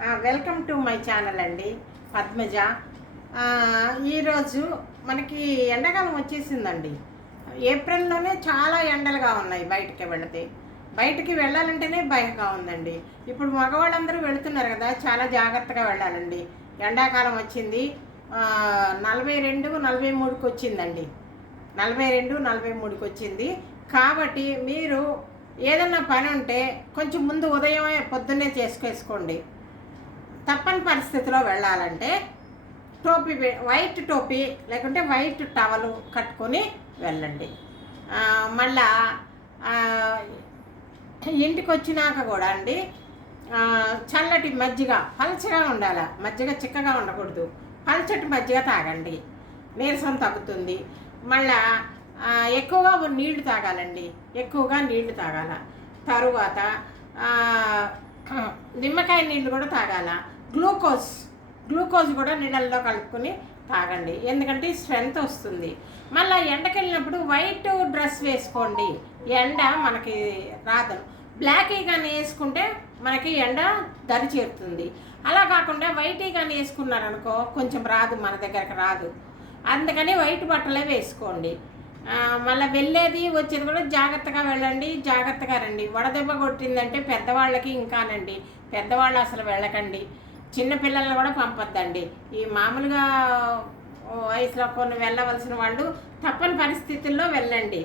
Welcome to my channel అండి పద్మజ. ఈరోజు మనకి ఎండాకాలం వచ్చేసిందండి. ఏప్రిల్లోనే చాలా ఎండలుగా ఉన్నాయి బయటికి వెళితే. బయటికి వెళ్ళాలంటేనే భయంగా ఉందండి. ఇప్పుడు మగవాళ్ళందరూ వెళుతున్నారు కదా చాలా జాగ్రత్తగా వెళ్ళాలండి. ఎండాకాలం వచ్చింది. నలభై రెండు నలభై మూడుకి వచ్చిందండి. నలభై రెండు నలభై మూడుకి వచ్చింది. కాబట్టి మీరు ఏదన్నా పని ఉంటే కొంచెం ముందు ఉదయమే పొద్దున్నే చేసుకేసుకోండి. తప్పని పరిస్థితిలో వెళ్ళాలంటే టోపీ వైట్ టోపీ లేకుంటే వైట్ టవలు కట్టుకొని వెళ్ళండి. మళ్ళా ఇంటికి వచ్చినాక కూడా అండి చల్లటి మజ్జిగ పలచగా ఉండాలి మజ్జిగ చిక్కగా ఉండకూడదు. పలచటి మజ్జిగ తాగండి. నీరసం తగ్గుతుంది. మళ్ళా ఎక్కువగా నీళ్ళు తాగాలండి. ఎక్కువగా నీళ్ళు తాగాల. తరువాత నిమ్మకాయ నీళ్ళు కూడా తాగాల. గ్లూకోజ్ గ్లూకోజ్ కూడా నీళ్ళల్లో కలుపుకొని తాగండి. ఎందుకంటే స్ట్రెంత్ వస్తుంది. మళ్ళీ ఎండకెళ్ళినప్పుడు వైట్ డ్రెస్ వేసుకోండి. ఎండ మనకి రాదు. బ్లాక్ కానీ వేసుకుంటే మనకి ఎండ దరి చేరుతుంది. అలా కాకుండా వైట్ కానీ వేసుకున్నారనుకో కొంచెం రాదు మన దగ్గరకు రాదు. అందుకని వైట్ బట్టలే వేసుకోండి. మళ్ళీ వెళ్ళేది వచ్చేది కూడా జాగ్రత్తగా వెళ్ళండి. జాగ్రత్తగా రండి. వడదెబ్బ కొట్టిందంటే పెద్దవాళ్ళకి ఇంకానండి. పెద్దవాళ్ళు అసలు వెళ్ళకండి. చిన్నపిల్లల్ని కూడా పంపొద్దండి. ఈ మామూలుగా వయసులో కొన్ని వెళ్ళవలసిన వాళ్ళు తప్పని పరిస్థితుల్లో వెళ్ళండి.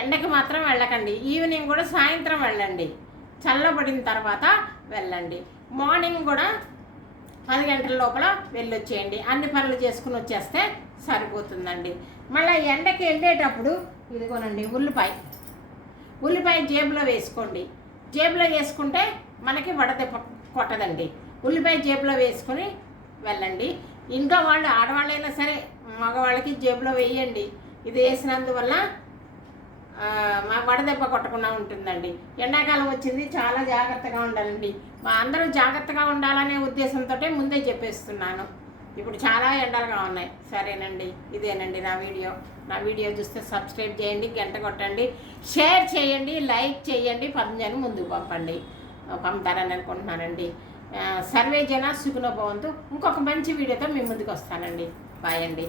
ఎండకి మాత్రం వెళ్ళకండి. ఈవినింగ్ కూడా సాయంత్రం వెళ్ళండి. చల్లబడిన తర్వాత వెళ్ళండి. మార్నింగ్ కూడా పది గంటల లోపల వెళ్ళొచ్చేయండి. అన్ని పనులు చేసుకుని వచ్చేస్తే సరిపోతుందండి. మళ్ళీ ఎండకి వెళ్ళేటప్పుడు ఇదిగోనండి ఉల్లిపాయ. ఉల్లిపాయ జేబులో వేసుకోండి. జేబులో వేసుకుంటే మనకి వడదెబ్బ కొట్టదండి. ఉల్లిపాయ జేబులో వేసుకొని వెళ్ళండి. ఇంట్లో వాళ్ళు ఆడవాళ్ళైనా సరే మగవాళ్ళకి జేబులో వేయండి. ఇది వేసినందువల్ల మా వడదెబ్బ కొట్టకుండా ఉంటుందండి. ఎండాకాలం వచ్చింది చాలా జాగ్రత్తగా ఉండాలండి. మా అందరూ జాగ్రత్తగా ఉండాలనే ఉద్దేశంతో ముందే చెప్పేస్తున్నాను. ఇప్పుడు చాలా ఎండలుగా ఉన్నాయి. సరేనండి ఇదేనండి నా వీడియో. నా వీడియో చూస్తే సబ్స్క్రైబ్ చేయండి గంట కొట్టండి. షేర్ చేయండి లైక్ చేయండి పద్మజను ముందుకు పంపండి. పంపుతారని అనుకుంటున్నానండి. సర్వే జన సుగుణ భవంతు. ఇంకొక మంచి వీడియోతో మీ ముందుకు వస్తానండి. బాయ్ అండి.